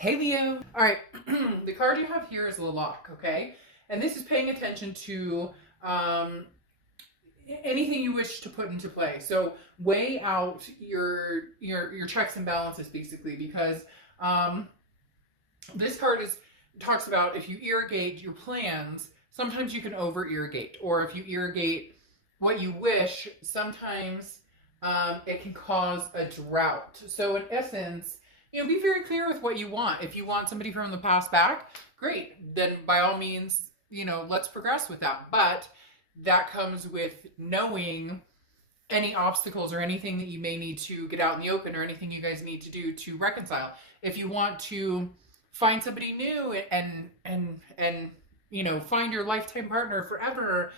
Hey Leo. All right, the card you have here is Lalak, okay? And this is paying attention to um, anything you wish to put into play. So weigh out your checks and balances basically, because um, this card is talks about if you irrigate your plans, sometimes you can over irrigate, or if you irrigate what you wish, sometimes it can cause a drought. So in essence, be very clear with what you want. If you want somebody from the past back, great. Then by all means, let's progress with that. But that comes with knowing any obstacles or anything that you may need to get out in the open or anything you guys need to do to reconcile. If you want to find somebody new and find your lifetime partner forever,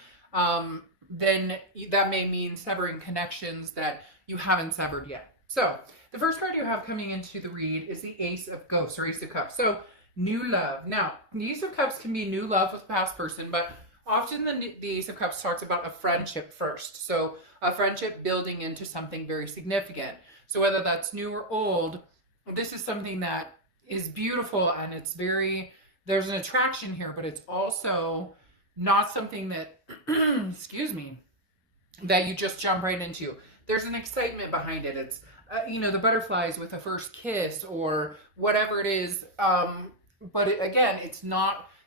then that may mean severing connections that you haven't severed yet. So the first card you have coming into the read is the Ace of Ghosts or Ace of Cups. So new love. Now, the Ace of Cups can be new love with a past person, but often the Ace of Cups talks about a friendship first. So a friendship building into something very significant. So whether that's new or old, this is something that is beautiful and there's an attraction here, but it's also not something that, excuse me, that you just jump right into. There's an excitement behind it. It's, the butterflies with a first kiss or whatever it is. But again,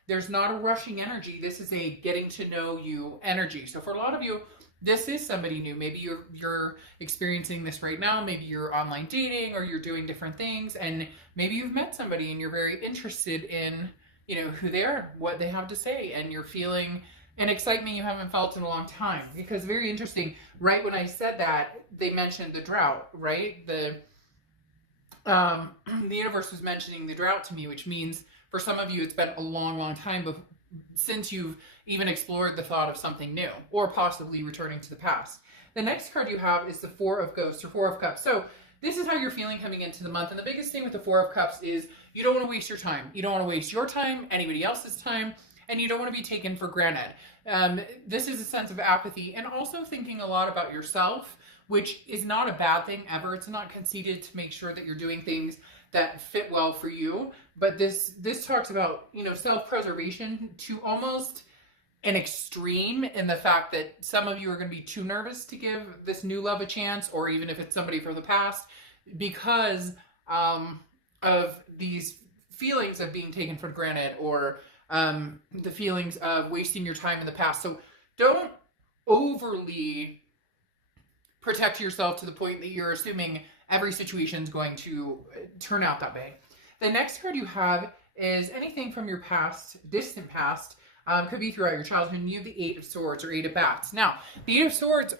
there's not a rushing energy. This is a getting to know you energy. So for a lot of you, this is somebody new. Maybe you're experiencing this right now. Maybe you're online dating or you're doing different things. And maybe you've met somebody and you're very interested in, who they are, what they have to say. And you're feeling an excitement you haven't felt in a long time. Because very interesting, right when I said that, they mentioned the drought, right? The universe was mentioning the drought to me, which means for some of you, it's been a long, long time since you've even explored the thought of something new or possibly returning to the past. The next card you have is the Four of Ghosts or Four of Cups. So this is how you're feeling coming into the month. And the biggest thing with the Four of Cups is you don't want to waste your time. You don't want to waste your time, anybody else's time, and you don't want to be taken for granted. This is a sense of apathy and also thinking a lot about yourself, which is not a bad thing ever. It's not conceited to make sure that you're doing things that fit well for you. But this talks about, self-preservation to almost an extreme in the fact that some of you are going to be too nervous to give this new love a chance, or even if it's somebody from the past, because of these feelings of being taken for granted or the feelings of wasting your time in the past. So don't overly protect yourself to the point that you're assuming every situation is going to turn out that way. The next card you have is anything from your past, distant past, could be throughout your childhood, and you have the Eight of Swords or Eight of Bats. Now, the Eight of Swords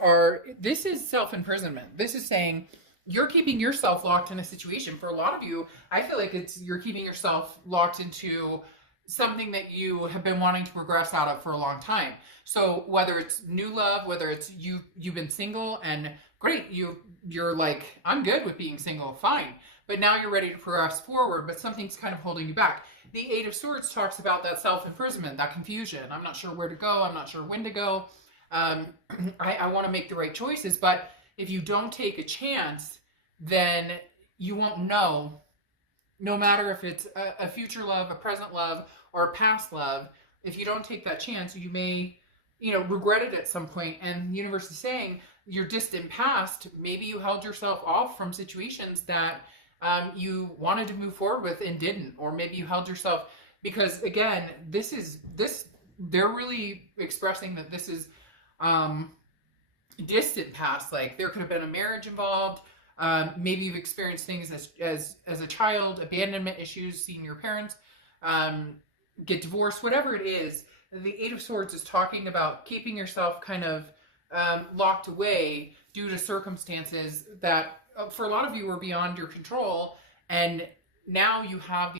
this is self-imprisonment. This is saying you're keeping yourself locked in a situation. For a lot of you, I feel like you're keeping yourself locked into something that you have been wanting to progress out of for a long time. So whether it's new love, whether it's you've been single and great, you're like, I'm good with being single, fine. But now you're ready to progress forward, but something's kind of holding you back. The Eight of Swords talks about that self-imprisonment, that confusion. I'm not sure where to go. I'm not sure when to go. I want to make the right choices, but if you don't take a chance, then you won't know, no matter if it's a future love, a present love, or a past love. If you don't take that chance, you may, regret it at some point. And the universe is saying your distant past, maybe you held yourself off from situations that you wanted to move forward with and didn't, or maybe you held yourself because, again, they're really expressing that this is distant past. Like there could have been a marriage involved. Maybe you've experienced things as a child, abandonment issues, seeing your parents get divorced, whatever it is. The Eight of Swords is talking about keeping yourself kind of locked away due to circumstances that for a lot of you were beyond your control, and now you have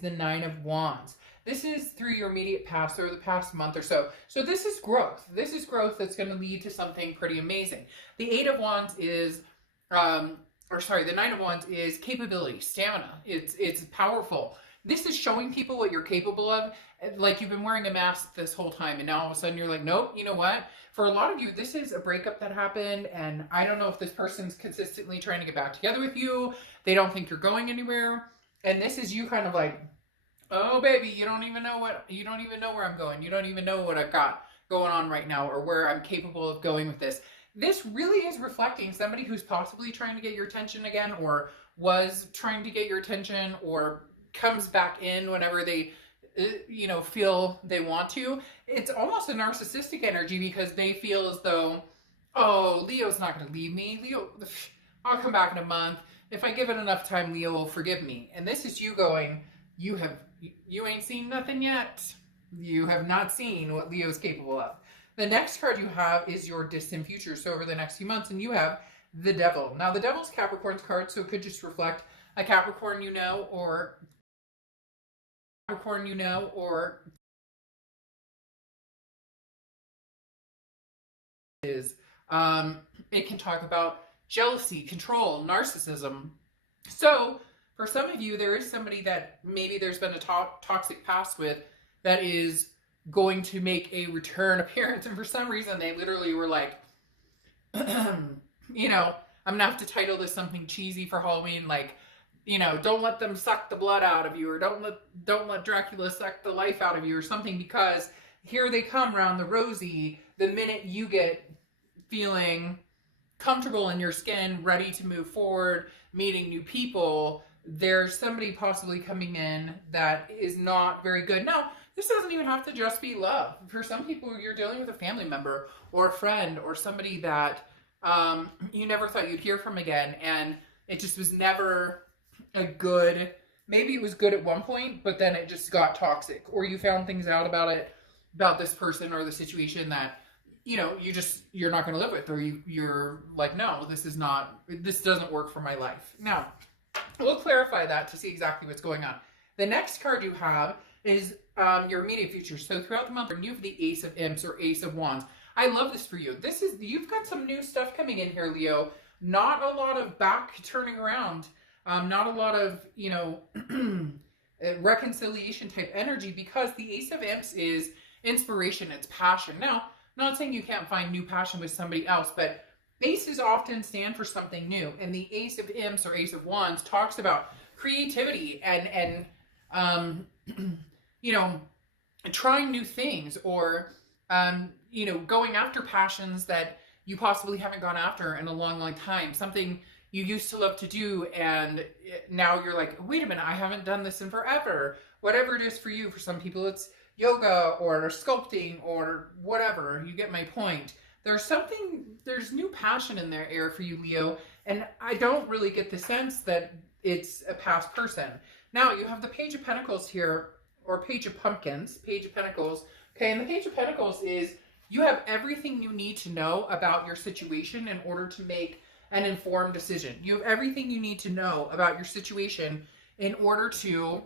the Nine of Wands. This is through your immediate past or the past month or so. So this is growth. This is growth that's going to lead to something pretty amazing. The Eight of Wands is, the Nine of Wands is capability, stamina. It's powerful. This is showing people what you're capable of. Like, you've been wearing a mask this whole time, and now all of a sudden you're like, nope, you know what? For a lot of you, this is a breakup that happened, and I don't know if this person's consistently trying to get back together with you. They don't think you're going anywhere. And this is you kind of like, oh baby, you don't even know where I'm going. You don't even know what I've got going on right now or where I'm capable of going with this. This really is reflecting somebody who's possibly trying to get your attention again, or was trying to get your attention, or comes back in whenever they feel they want to. It's almost a narcissistic energy because they feel as though, oh, Leo's not going to leave me. Leo, I'll come back in a month. If I give it enough time, Leo will forgive me. And this is you going, you ain't seen nothing yet. You have not seen what Leo's capable of. The next card you have is your distant future. So over the next few months, and you have the Devil. Now the Devil's Capricorn's card, so it could just reflect a Capricorn you know, or is it can talk about jealousy, control, narcissism. So for some of you, there is somebody that maybe there's been a toxic past with that is going to make a return appearance, and for some reason they literally were like, you know, I'm gonna have to title this something cheesy for Halloween, like, you know, don't let them suck the blood out of you, or don't let Dracula suck the life out of you, or something, because here they come around the rosy the minute you get feeling comfortable in your skin, ready to move forward, meeting new people. There's somebody possibly coming in that is not very good. Now, this doesn't even have to just be love. For some people, you're dealing with a family member or a friend or somebody that you never thought you'd hear from again, and it just was never a good, maybe it was good at one point, but then it just got toxic, or you found things out about this person or the situation that, you know, you're not going to live with, or you're like, no, this doesn't work for my life. Now, we'll clarify that to see exactly what's going on. The next card you have is your immediate future. So throughout the month, you have the Ace of Imps or Ace of Wands. I love this for you. You've got some new stuff coming in here, Leo. Not a lot of back turning around. Not a lot of, you know, reconciliation type energy, because the Ace of Imps is inspiration, it's passion. Now, I'm not saying you can't find new passion with somebody else, but aces often stand for something new. And the Ace of Imps or Ace of Wands talks about creativity and you know, trying new things, or, you know, going after passions that you possibly haven't gone after in a long, long time. Something you used to love to do, and now you're like, wait a minute, I haven't done this in forever. Whatever it is for you. For some people, it's yoga or sculpting or whatever. You get my point. There's new passion in their air for you, Leo, and I don't really get the sense that it's a past person. Now, you have the Page of Pentacles here, or Page of Pumpkins, Page of Pentacles. Okay, and the Page of Pentacles is you have everything you need to know about your situation in order to make an informed decision. You have everything you need to know about your situation in order to,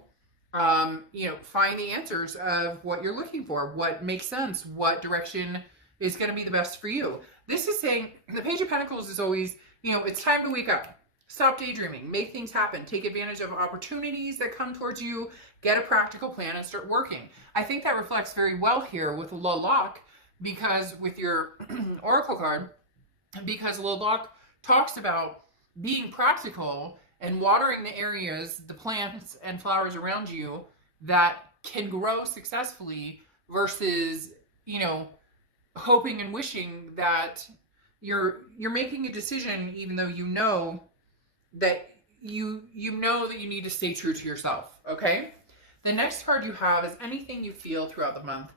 you know, find the answers of what you're looking for, what makes sense, what direction is going to be the best for you. This is saying, the Page of Pentacles is always, you know, it's time to wake up. Stop daydreaming. Make things happen. Take advantage of opportunities that come towards you. Get a practical plan and start working. I think that reflects very well here with Loloc, because with your Oracle card, because Loloc talks about being practical and watering the areas, the plants and flowers around you that can grow successfully, versus, you know, hoping and wishing that you're making a decision even though you know that you know that you need to stay true to yourself. Okay, the next card you have is anything you feel throughout the month.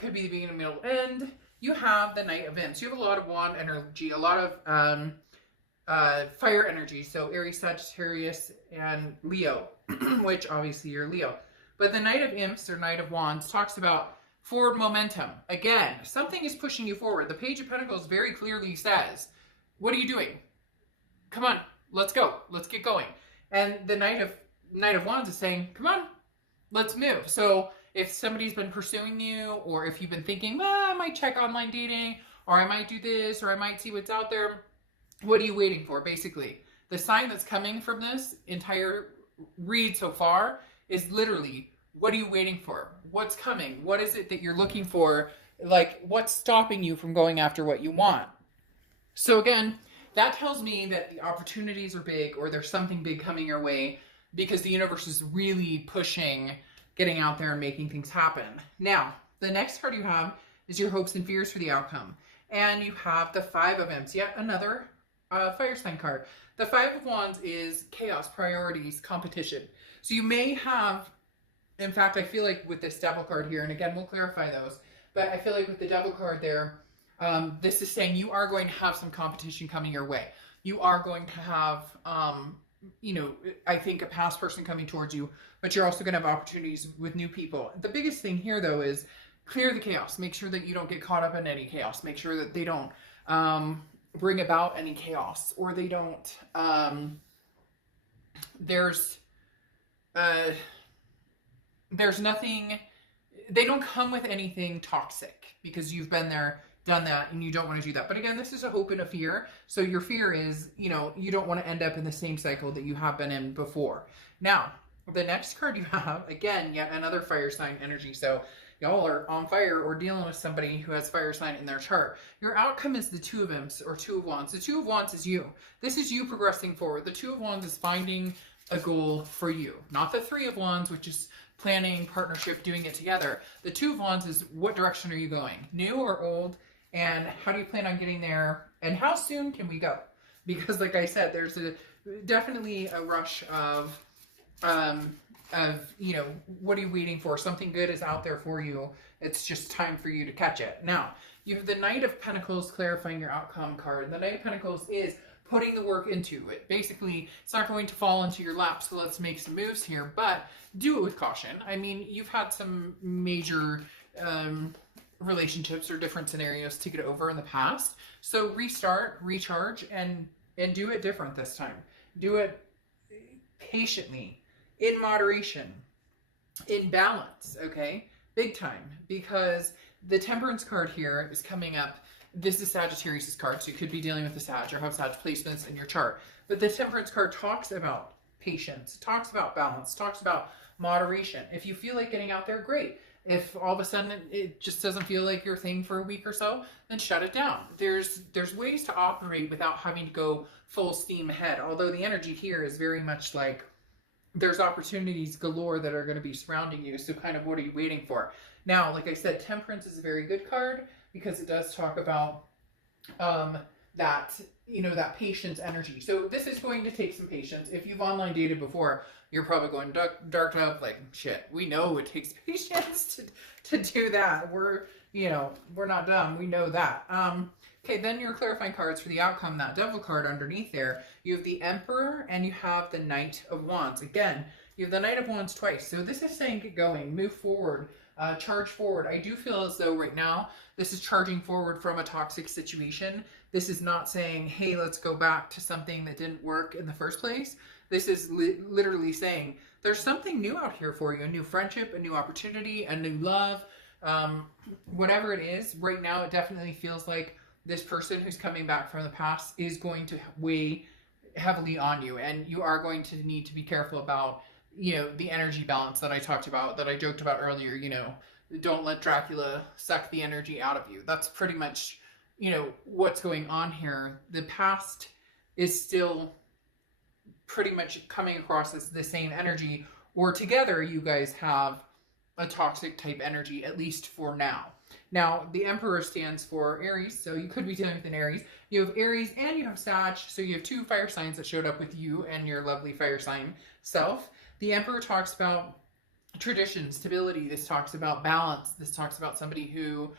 Could be the beginning, middle, end. You have the Knight of Imps. You have a lot of wand energy, a lot of fire energy, so Aries, Sagittarius, and Leo, which obviously you're Leo. But the Knight of Imps or Knight of Wands talks about forward momentum. Again, something is pushing you forward. The Page of Pentacles very clearly says, what are you doing? Come on, let's go. Let's get going. And the Knight of Wands is saying, come on, let's move. So if somebody's been pursuing you, or if you've been thinking, I might check online dating, or I might do this, or I might see what's out there, what are you waiting for? Basically, the sign that's coming from this entire read so far is literally, what are you waiting for? What's coming? What is it that you're looking for? Like, what's stopping you from going after what you want? So again, that tells me that the opportunities are big, or there's something big coming your way, because the universe is really pushing getting out there and making things happen. Now, the next card you have is your hopes and fears for the outcome. And you have the Five of Wands, yet another fire sign card. The Five of Wands is chaos, priorities, competition. So you may have, in fact, I feel like with this Devil card here, and again, we'll clarify those, but I feel like with the Devil card there, this is saying you are going to have some competition coming your way. You are going to have, you know, I think a past person coming towards you, but you're also going to have opportunities with new people. The biggest thing here, though, is clear the chaos. Make sure that you don't get caught up in any chaos. Make sure that they don't bring about any chaos, or they don't, there's nothing, they don't come with anything toxic, because you've been there, done that, and you don't want to do that. But again, this is a hope and a fear. So your fear is, you know, you don't want to end up in the same cycle that you have been in before. Now, the next card you have, again, yet another fire sign energy. So y'all are on fire or dealing with somebody who has fire sign in their chart. Your outcome is the Two of Imps, or Two of Wands. The Two of Wands is you. This is you progressing forward. The Two of Wands is finding a goal for you. Not the Three of Wands, which is planning, partnership, doing it together. The Two of Wands is, what direction are you going? New or old? And how do you plan on getting there? And how soon can we go? Because like I said, there's definitely a rush of, you know, what are you waiting for? Something good is out there for you. It's just time for you to catch it. Now, you have the Knight of Pentacles, clarifying your outcome card. The Knight of Pentacles is putting the work into it. Basically, it's not going to fall into your lap, so let's make some moves here, but do it with caution. I mean, you've had some major relationships or different scenarios to get over in the past. So restart, recharge, and do it different this time. Do it patiently, in moderation, in balance, okay? Big time, because the Temperance card here is coming up. This is Sagittarius' card, so you could be dealing with the Sag or have Sag placements in your chart. But the Temperance card talks about patience, talks about balance, talks about moderation. If you feel like getting out there, great. If all of a sudden it just doesn't feel like your thing for a week or so, then shut it down. There's ways to operate without having to go full steam ahead. Although the energy here is very much like there's opportunities galore that are going to be surrounding you. So kind of, what are you waiting for? Now, like I said, Temperance is a very good card because it does talk about that, you know, that patience energy. So this is going to take some patience. If you've online dated before, you're probably going dark up like, shit, we know it takes patience to do that. We're not dumb. We know that. Okay, then your clarifying cards for the outcome, that Devil card underneath there, you have the Emperor and you have the Knight of Wands. Again, you have the Knight of Wands twice. So this is saying get going, move forward, charge forward. I do feel as though right now, this is charging forward from a toxic situation. This is not saying, hey, let's go back to something that didn't work in the first place. This is literally saying there's something new out here for you, a new friendship, a new opportunity, a new love, whatever it is. Right now, it definitely feels like this person who's coming back from the past is going to weigh heavily on you, and you are going to need to be careful about, you know, the energy balance that I talked about, that I joked about earlier. You know, don't let Dracula suck the energy out of you. That's pretty much, you know, what's going on here. The past is still pretty much coming across as the same energy, or together you guys have a toxic type energy, at least for now. Now, the Emperor stands for Aries, so you could be dealing with an Aries. You have Aries and you have Sag, so you have two fire signs that showed up with you and your lovely fire sign self. The Emperor talks about tradition, stability. This talks about balance. This talks about somebody who,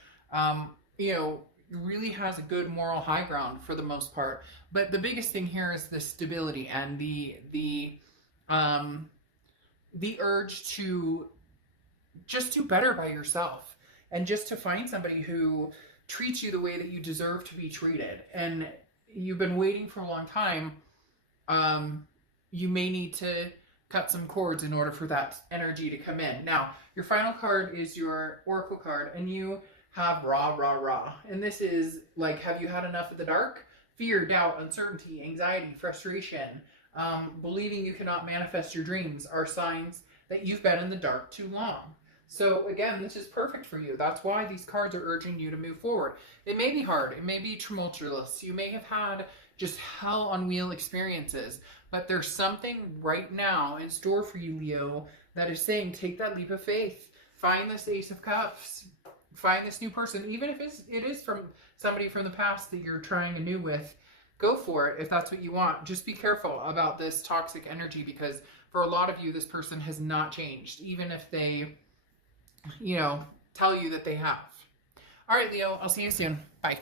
you know, really has a good moral high ground for the most part. But the biggest thing here is the stability and the urge to just do better by yourself, and just to find somebody who treats you the way that you deserve to be treated. And you've been waiting for a long time. You may need to cut some cords in order for that energy to come in. Now, your final card is your Oracle card, and you have rah, rah, rah. And this is like, have you had enough of the dark? Fear, doubt, uncertainty, anxiety, frustration, believing you cannot manifest your dreams are signs that you've been in the dark too long. So again, this is perfect for you. That's why these cards are urging you to move forward. It may be hard. It may be tumultuous. You may have had just hell on wheel experiences, but there's something right now in store for you, Leo, that is saying take that leap of faith. Find this Ace of Cups. Find this new person, even if it is from somebody from the past that you're trying anew with. Go for it if that's what you want. Just be careful about this toxic energy, because for a lot of you, this person has not changed, even if they, tell you that they have. All right, Leo, I'll see you soon. Bye.